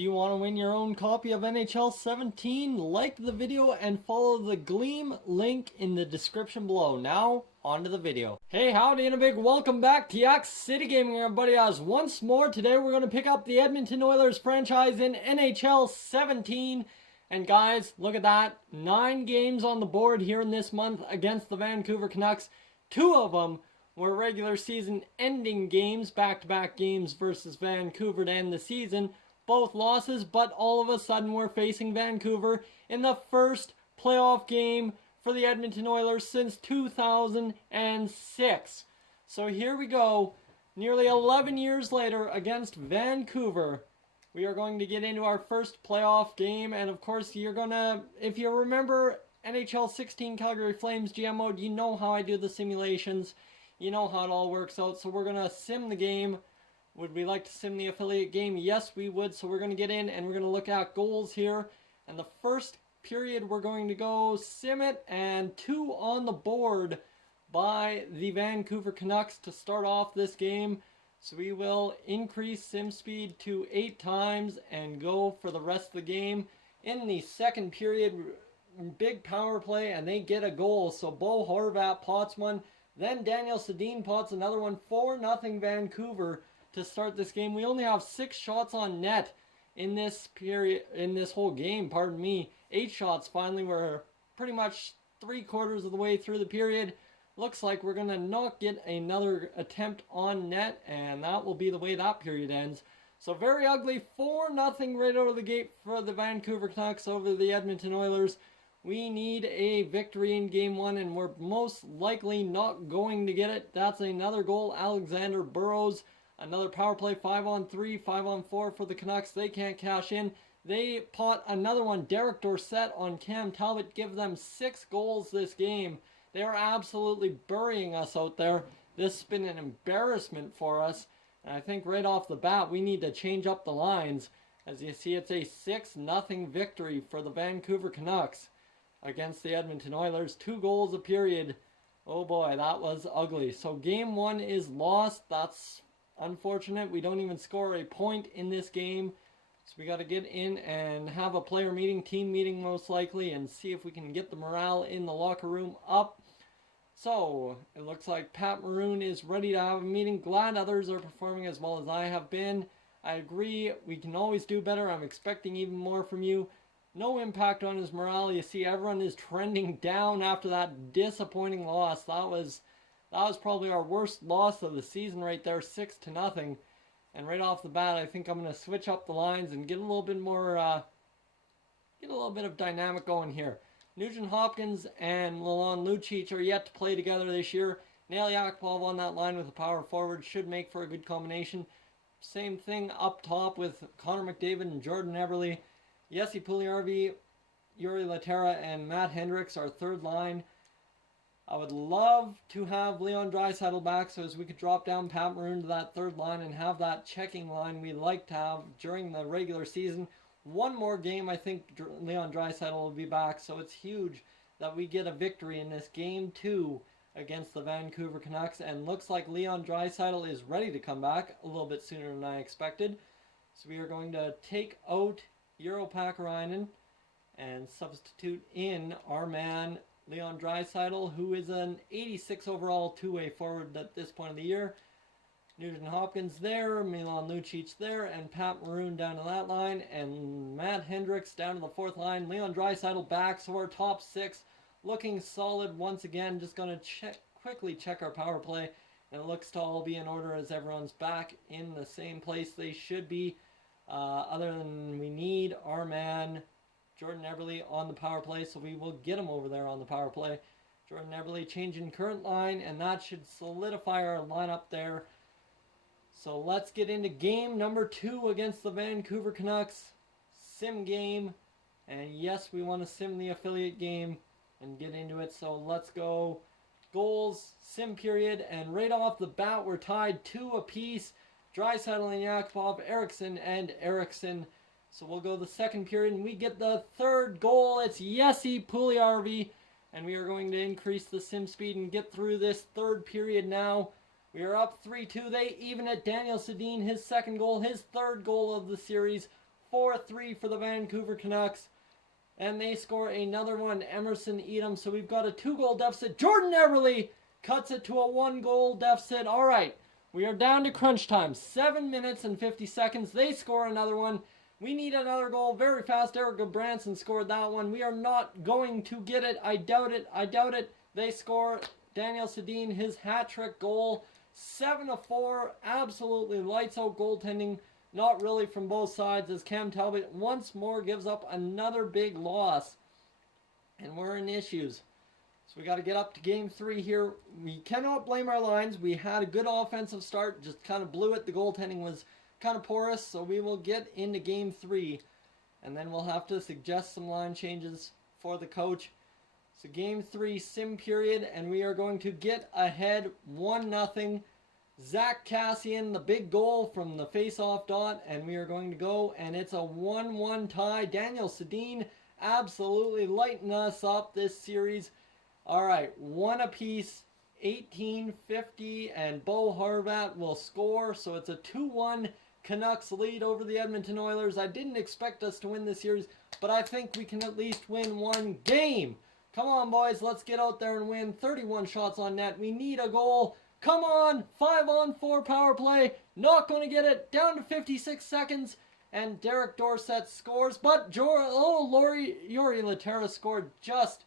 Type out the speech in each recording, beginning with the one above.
Do you want to win your own copy of NHL 17? Like the video and follow the Gleam link in the description below. Now, on to the video. Hey, howdy and a big welcome back to Yak City Gaming, everybody. As once more, today we're going to pick up the Edmonton Oilers franchise in NHL 17. And guys, look at that. 9 games on the board here in this month against the Vancouver Canucks. 2 of them were regular season ending games, back-to-back games versus Vancouver to end the season. Both losses, but all of a sudden we're facing Vancouver in the first playoff game for the Edmonton Oilers since 2006. So here we go, nearly 11 years later against Vancouver. We are going to get into our first playoff game, and of course you're gonna, if you remember NHL 16 Calgary Flames GM mode, you know how I do the simulations. You know how it all works out, so we're gonna sim the game. Would we like to sim the affiliate game? Yes, we would. So we're going to get in and we're going to look at goals here. And the first period, we're going to go sim it, and 2 on the board by the Vancouver Canucks to start off this game. So we will increase sim speed to 8 times and go for the rest of the game. In the second period, big power play, and they get a goal. So Bo Horvat pots one. Then Daniel Sedin pots another one. 4-0 Vancouver to start this game. We only have 6 shots on net in this period, in this whole game, pardon me. 8 shots finally. We're pretty much 3/4 of the way through the period. Looks like we're gonna not get another attempt on net, and that will be the way that period ends. So very ugly, 4-0 right out of the gate for the Vancouver Canucks over the Edmonton Oilers. We need a victory in game 1, and we're most likely not going to get it. That's another goal, Alexander Burrows. Another power play, 5-on-3, 5-on-4 for the Canucks. They can't cash in. They pot another one. Derek Dorsett on Cam Talbot. Give them 6 goals this game. They are absolutely burying us out there. This has been an embarrassment for us. And I think right off the bat, we need to change up the lines. As you see, it's a 6-0 victory for the Vancouver Canucks against the Edmonton Oilers. 2 goals a period. Oh boy, that was ugly. So game 1 is lost. That's unfortunate. We don't even score a point in this game. So we got to get in and have a player meeting, team meeting most likely, and see if we can get the morale in the locker room up. So it looks like Pat Maroon is ready to have a meeting. Glad others are performing as well as I have been. I agree. We can always do better. I'm expecting even more from you. No impact on his morale. You see everyone is trending down after that disappointing loss. That was probably our worst loss of the season right there, 6-0. And right off the bat, I think I'm going to switch up the lines and get a little bit more, get a little bit of dynamic going here. Nugent Hopkins and Milan Lucic are yet to play together this year. Nail Yakupov on that line with a power forward should make for a good combination. Same thing up top with Connor McDavid and Jordan Eberle. Jesse Puljujarvi, Yuri Laterra, and Matt Hendricks are third line. I would love to have Leon Draisaitl back so as we could drop down Pat Maroon to that third line and have that checking line we like to have during the regular season. One more game, I think Leon Draisaitl will be back, so it's huge that we get a victory in this game 2 against the Vancouver Canucks, and looks like Leon Draisaitl is ready to come back a little bit sooner than I expected. So we are going to take out Euro Pakarainen and substitute in our man Leon Draisaitl, who is an 86 overall two-way forward at this point of the year. Nugent Hopkins there, Milan Lucic there, and Pat Maroon down to that line, and Matt Hendricks down to the 4th line. Leon Draisaitl back, so our top 6 looking solid once again. Just going to quickly check our power play, and it looks to all be in order as everyone's back in the same place they should be. Other than we need our man Jordan Eberle on the power play, so we will get him over there on the power play. Jordan Eberle changing current line, and that should solidify our lineup there. So let's get into game number 2 against the Vancouver Canucks. Sim game. And yes, we want to sim the affiliate game and get into it. So let's go. Goals, sim period, and right off the bat, we're tied 2 apiece. Draisaitl and Yakupov, Eriksson and Eriksson. So we'll go the second period, and we get the 3rd goal. It's Jesse Puljujarvi, and we are going to increase the sim speed and get through this 3rd period now. We are up 3-2. They even at Daniel Sedin, his 2nd goal, his 3rd goal of the series. 4-3 for the Vancouver Canucks. And they score another one, Emerson Edom. So we've got a 2-goal deficit. Jordan Eberle cuts it to a 1-goal deficit. All right, we are down to crunch time. 7 minutes and 50 seconds. They score another one. We need another goal very fast. Eric Branson scored that one. We are not going to get it. I doubt it. I doubt it. They score. Daniel Sedin, his hat-trick goal. 7-4. Absolutely lights out goaltending. Not really from both sides, as Cam Talbot once more gives up another big loss. And we're in issues. So we got to get up to game 3 here. We cannot blame our lines. We had a good offensive start. Just kind of blew it. The goaltending was kind of porous. So we will get into game 3. And then we'll have to suggest some line changes for the coach. So game 3, sim period. And we are going to get ahead 1-0. Zach Cassian, the big goal from the face-off dot, and we are going to go, and it's a 1-1 tie. Daniel Sedin absolutely lighting us up this series. All right, 1 apiece, 18-50, and Bo Horvat will score, so it's a 2-1 Canucks lead over the Edmonton Oilers. I didn't expect us to win this series, but I think we can at least win one game. Come on, boys, let's get out there and win. 31 shots on net. We need a goal. Come on, 5-on-4 power play. Not going to get it. Down to 56 seconds. And Derek Dorsett scores. But Yuri Laterra scored just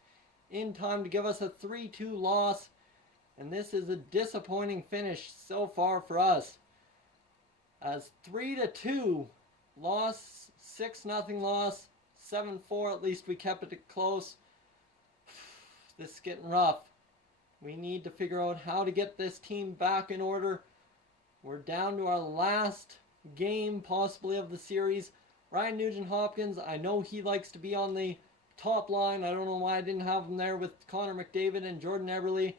in time to give us a 3-2 loss. And this is a disappointing finish so far for us. As 3-2 loss, 6-0 loss, 7-4. At least we kept it close. This is getting rough. We need to figure out how to get this team back in order. We're down to our last game, possibly, of the series. Ryan Nugent-Hopkins, I know he likes to be on the top line. I don't know why I didn't have him there with Connor McDavid and Jordan Eberle.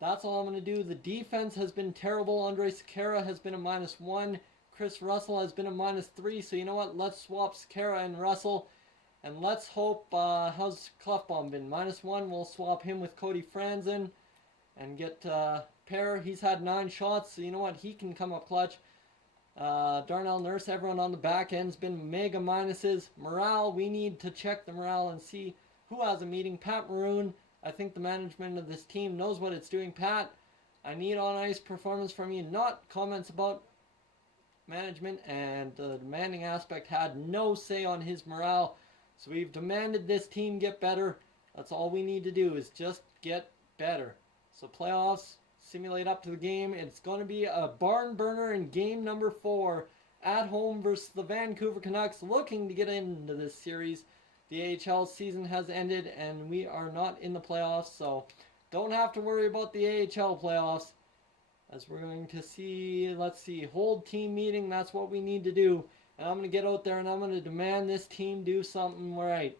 That's all I'm going to do. The defense has been terrible. Andrej Sekera has been a -1. Chris Russell has been a -3. So you know what? Let's swap Sekera and Russell. And let's hope, how's Klefbom been? -1, we'll swap him with Cody Franzen and get Pear. He's had 9 shots, so you know what? He can come up clutch. Darnell Nurse, everyone on the back end's been mega minuses. Morale, we need to check the morale and see who has a meeting. Pat Maroon, I think the management of this team knows what it's doing. Pat, I need on-ice performance from you, not comments about management, and the demanding aspect had no say on his morale. So we've demanded this team get better. That's all we need to do is just get better. So playoffs, simulate up to the game. It's going to be a barn burner in game number 4 at home versus the Vancouver Canucks, looking to get into this series. The AHL season has ended and we are not in the playoffs, so don't have to worry about the AHL playoffs. As we're going to see, let's see, hold team meeting. That's what we need to do. And I'm going to get out there and I'm going to demand this team do something right.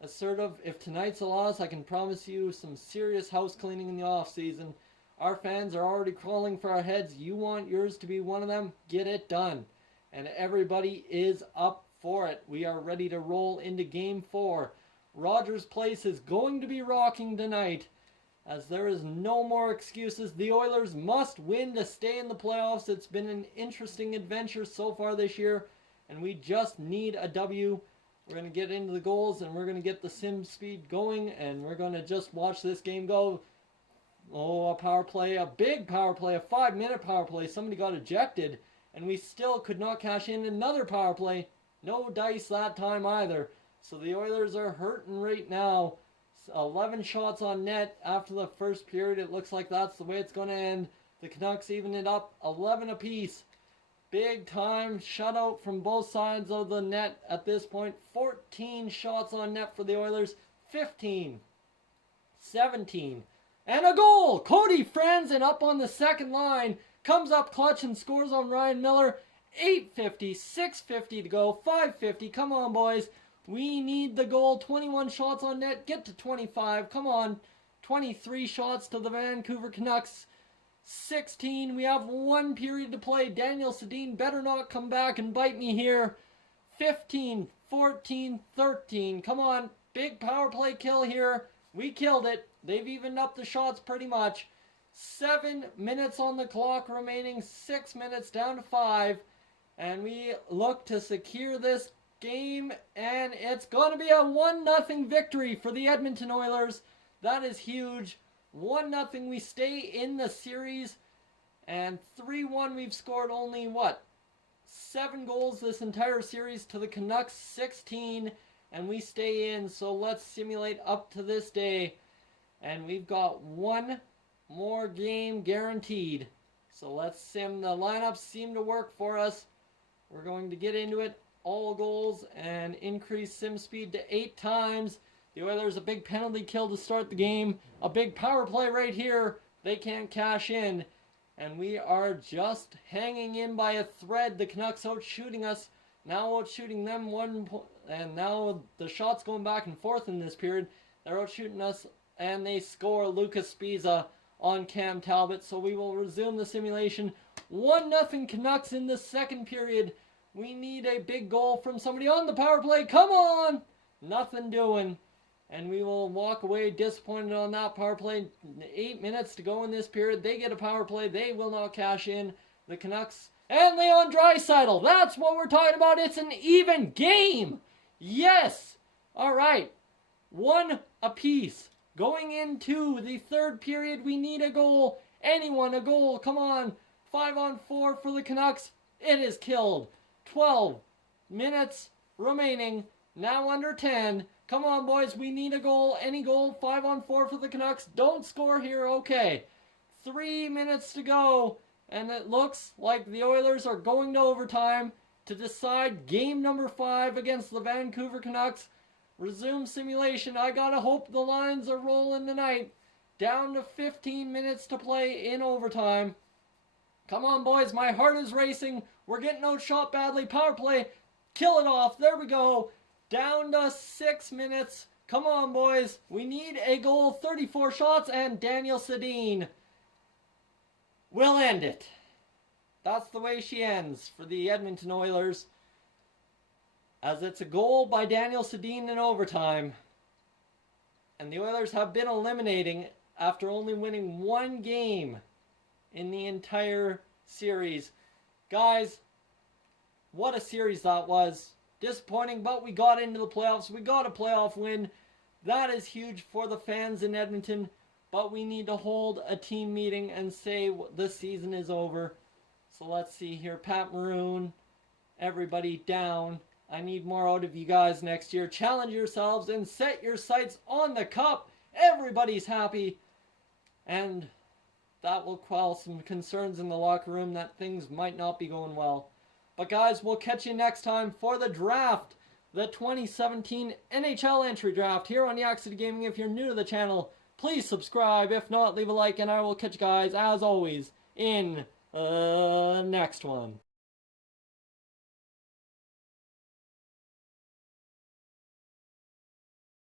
Assertive. If tonight's a loss, I can promise you some serious house cleaning in the off season. Our fans are already crawling for our heads. You want yours to be one of them? Get it done. And everybody is up for it. We are ready to roll into game 4. Rogers Place is going to be rocking tonight, as there is no more excuses. The Oilers must win to stay in the playoffs. It's been an interesting adventure so far this year, and we just need a W. We're going to get into the goals, and we're going to get the sim speed going, and we're going to just watch this game go. Oh, a power play, a big power play, a 5-minute power play. Somebody got ejected, and we still could not cash in another power play. No dice that time either. So the Oilers are hurting right now. 11 shots on net after the first period. It looks like that's the way it's going to end. The Canucks even it up 11 apiece. Big time shutout from both sides of the net at this point. 14 shots on net for the Oilers. 15. 17. And a goal! Cody Franzen up on the second line. Comes up clutch and scores on Ryan Miller. 8:50, 6:50 to go, 5:50. Come on, boys. We need the goal. 21 shots on net. Get to 25. Come on. 23 shots to the Vancouver Canucks. 16. We have 1 period to play. Daniel Sedin better not come back and bite me here. 15, 14, 13. Come on. Big power play kill here. We killed it. They've evened up the shots pretty much. 7 minutes on the clock remaining. 6 minutes down to 5. And we look to secure this game, and it's going to be a 1-0 victory for the Edmonton Oilers. That is huge. 1-0, we stay in the series, and 3-1, we've scored only, 7 goals this entire series to the Canucks, 16, and we stay in. So let's simulate up to this day, and we've got 1 more game guaranteed. So let's sim. The lineups seem to work for us. We're going to get into it. All goals and increase sim speed to 8 times. The Oilers a big penalty kill to start the game. A big power play right here. They can't cash in. And we are just hanging in by a thread. The Canucks out shooting us. Now out shooting them and now the shots going back and forth in this period. They're out shooting us and they score. Lucas Spiza on Cam Talbot. So we will resume the simulation. 1-0 Canucks in the second period. We need a big goal from somebody on the power play. Come on! Nothing doing. And we will walk away disappointed on that power play. 8 minutes to go in this period. They get a power play. They will not cash in. The Canucks and Leon Draisaitl. That's what we're talking about. It's an even game. Yes. All right. 1 apiece. Going into the third period, we need a goal. Anyone, a goal. Come on. 5-on-4 for the Canucks. It is killed. 12 minutes remaining. Now under 10. Come on, boys. We need a goal. Any goal. 5-on-4 for the Canucks. Don't score here. Okay. 3 minutes to go. And it looks like the Oilers are going to overtime to decide game number 5 against the Vancouver Canucks. Resume simulation. I gotta hope the lines are rolling tonight. Down to 15 minutes to play in overtime. Come on, boys. My heart is racing. We're getting outshot badly. Power play. Kill it off. There we go. Down to 6 minutes. Come on, boys. We need a goal. 34 shots, and Daniel Sedin will end it. That's the way she ends for the Edmonton Oilers, as it's a goal by Daniel Sedin in overtime. And the Oilers have been eliminating after only winning 1 game in the entire series. Guys, what a series that was. Disappointing, but we got into the playoffs. We got a playoff win. That is huge for the fans in Edmonton. But we need to hold a team meeting and say the season is over. So let's see here. Pat Maroon, everybody down. I need more out of you guys next year. Challenge yourselves and set your sights on the cup. Everybody's happy. And that will quell some concerns in the locker room that things might not be going well. But guys, we'll catch you next time for the draft. The 2017 NHL entry draft here on Yak City Gaming. If you're new to the channel, please subscribe. If not, leave a like. And I will catch you guys, as always, in the next one.